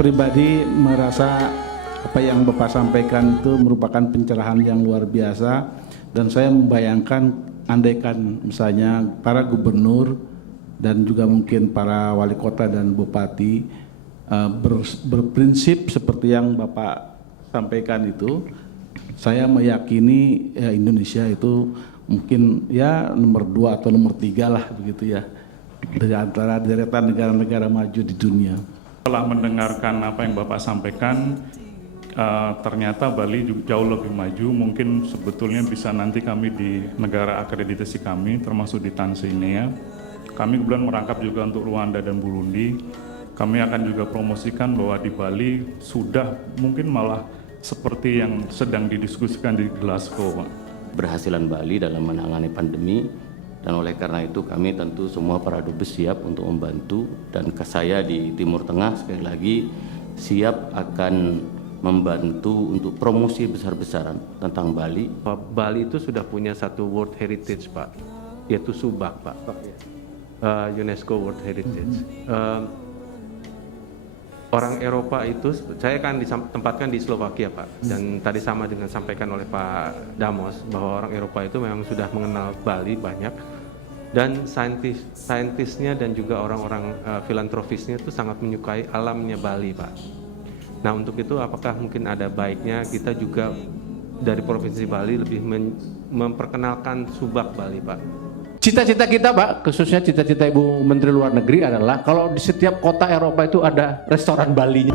pribadi merasa apa yang Bapak sampaikan itu merupakan pencerahan yang luar biasa, dan saya membayangkan andaikan misalnya para gubernur dan juga mungkin para wali kota dan bupati berprinsip seperti yang Bapak sampaikan itu, saya meyakini Indonesia itu mungkin ya nomor 2 atau nomor 3 lah begitu ya, dari antara deretan negara-negara maju di dunia. Setelah mendengarkan apa yang Bapak sampaikan, ternyata Bali jauh lebih maju. Mungkin sebetulnya bisa nanti kami di negara akreditasi kami, termasuk di Tanzania. Kami kemudian merangkap juga untuk Rwanda dan Burundi. Kami akan juga promosikan bahwa di Bali sudah mungkin malah seperti yang sedang didiskusikan di Glasgow, Pak. Berhasilan Bali dalam menangani pandemi, dan oleh karena itu kami tentu semua para dubes siap untuk membantu, dan saya di Timur Tengah sekali lagi siap akan membantu untuk promosi besar-besaran tentang Bali. Bali itu sudah punya satu World Heritage, Pak, yaitu Subak, Pak, UNESCO World Heritage. Orang Eropa itu, saya kan ditempatkan di Slovakia, Pak, dan tadi sama dengan sampaikan oleh Pak Damos bahwa orang Eropa itu memang sudah mengenal Bali banyak, dan saintisnya dan juga orang-orang filantropisnya itu sangat menyukai alamnya Bali, Pak. Nah, untuk itu apakah mungkin ada baiknya kita juga dari Provinsi Bali lebih memperkenalkan Subak Bali, Pak? Cita-cita kita, Pak, khususnya cita-cita Ibu Menteri Luar Negeri adalah kalau di setiap kota Eropa itu ada restoran Balinya.